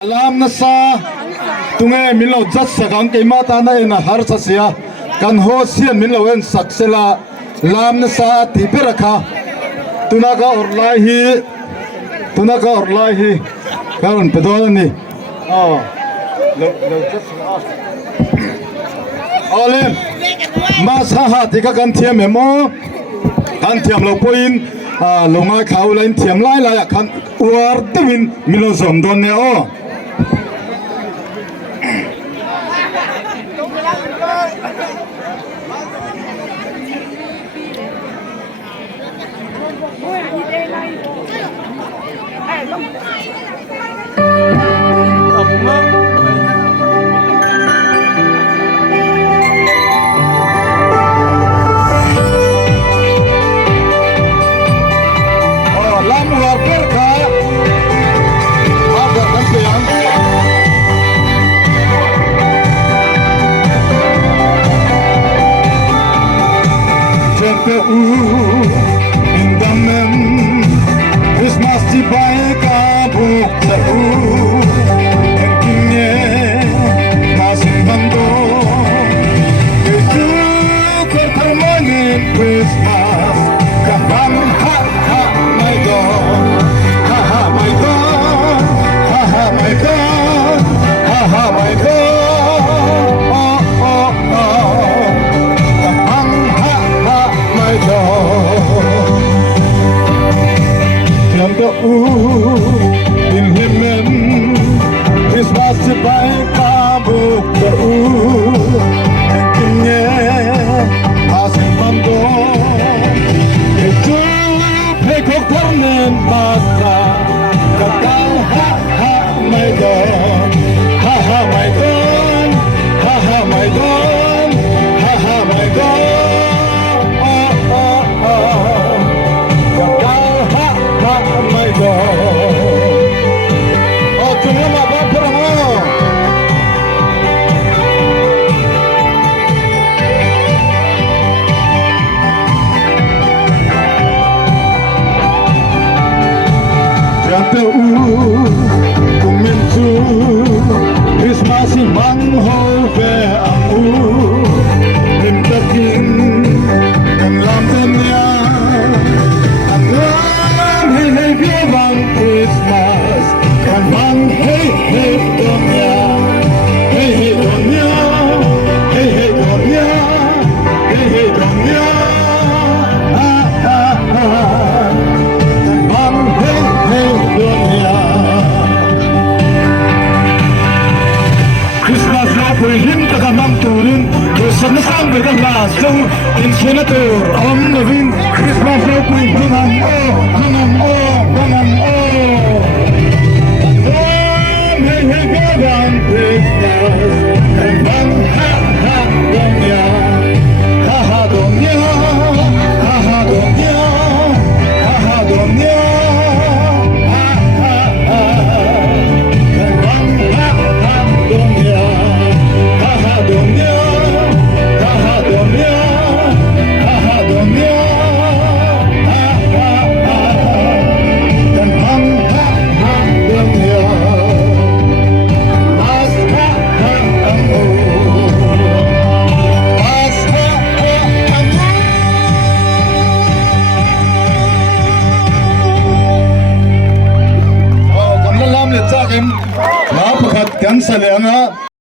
Alam na sa tunge minlo jat sakang ke mata na ena har sa siya kan ho sian minlo en saksela lam na sa tipirakha tunaka orlahi karon pedol ni lo jat sa olen mas ha tika kan thiam emo kan thiam lo poin longa khau lain thiam lai la kan uar tawin milo zom don ne o Christmas di baik kabuk jauh Engkingnya masih bantu Itu pertemanan Christmas Kapan ha my God Ha my God Ha my God Ha my God Oh oh oh Kapan ha my God in himmel Christmas di baik kabuk jauh Engkingnya masih bantu Itu pekok ternen masa Kakak ha my God Ha my God Ha my God Ha my God Oh oh oh Kakak my God. Oh, terima kasih mo. Jante kumintu Christmas mangho ve amu Limtakin kan lamtenya Christmas, come on, hey, hey, Donya, hey, hey, Donya, hey, hey, Donya, hey, hey, Donya, ah, ah, ah, come on, hey, hey, Donya. Christmas na po him takamang turin, Christmas na sang berkalas, jauh in senator, Navin, Christmas na po hanam oh. Kan sa